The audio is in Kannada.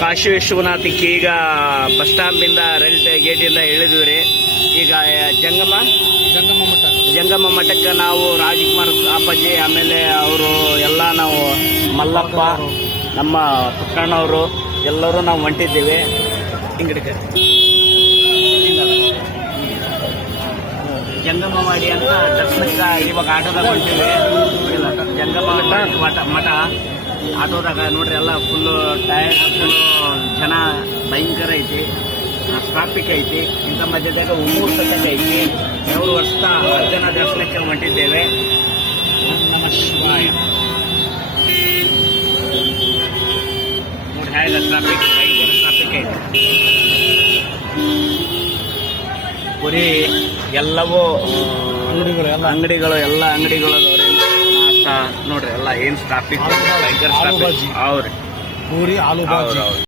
ಕಾಶಿ ವಿಶ್ವನಾಥಕ್ಕೆ ಈಗ ಬಸ್ ಸ್ಟಾಂಪಿಂದ ರೈಲ್ವೆ ಗೇಟಿಂದ ಇಳಿದ್ವಿ ರೀ. ಈಗ ಜಂಗಮ ಮಠಕ್ಕೆ ನಾವು ರಾಜ್ಕುಮಾರ್ ಅಪ್ಪಾಜಿ, ಆಮೇಲೆ ಅವರು ಎಲ್ಲ ನಾವು ಮಲ್ಲಪ್ಪ, ನಮ್ಮ ಪುಟ್ಟಣ್ಣವರು ಎಲ್ಲರೂ ನಾವು ಹೊಂಟಿದ್ದೀವಿ. ಹಿಂಗಡಿಕೆ ಜಂಗಮ ಮಾಡಿ ಅಂತ ದರ್ಶನಕ್ಕೆ ಇವಾಗ ಆಟೋದಾಗ ಹೊಂಟಿವಿ. ಜಂಗಮ ಮಠ ಆಟೋದಾಗ ನೋಡ್ರಿ, ಎಲ್ಲ ಫುಲ್ಲು ಟೈರ್, ಫುಲ್ಲು ಜನ ಭಯಂಕರ ಐತಿ, ಟ್ರಾಫಿಕ್ ಐತಿ. ಇಂಥ ಮಧ್ಯದಾಗ 3 ಸತಕ ಐತಿ. 3 ವರ್ಷ ಜನ ದರ್ಶನಕ್ಕೆ ಹೊಂಟಿದ್ದೇವೆ. ಓಂ ನಮಃ ಶಿವಾಯ. ನೋಡಿ ಹೇಗೆ ಟ್ರಾಫಿಕ್, ಭಯಂಕರ ಟ್ರಾಫಿಕ್ ಐತಿ. ಬರೀ ಎಲ್ಲವೂ ಅಂಗಡಿಗಳು ಎಲ್ಲ ಅಂಗಡಿಗಳು ಅದಾವ್ರಿ. ನಾಷ್ಟ ನೋಡ್ರಿ, ಎಲ್ಲ ಏನು ಟ್ರಾಫಿಕ್, ಭಯಂಕರ ಟ್ರಾಫಿಕ್. ಅವ್ರಿ ಪೂರಿ ಆಲೂ ಬಾಜಿ.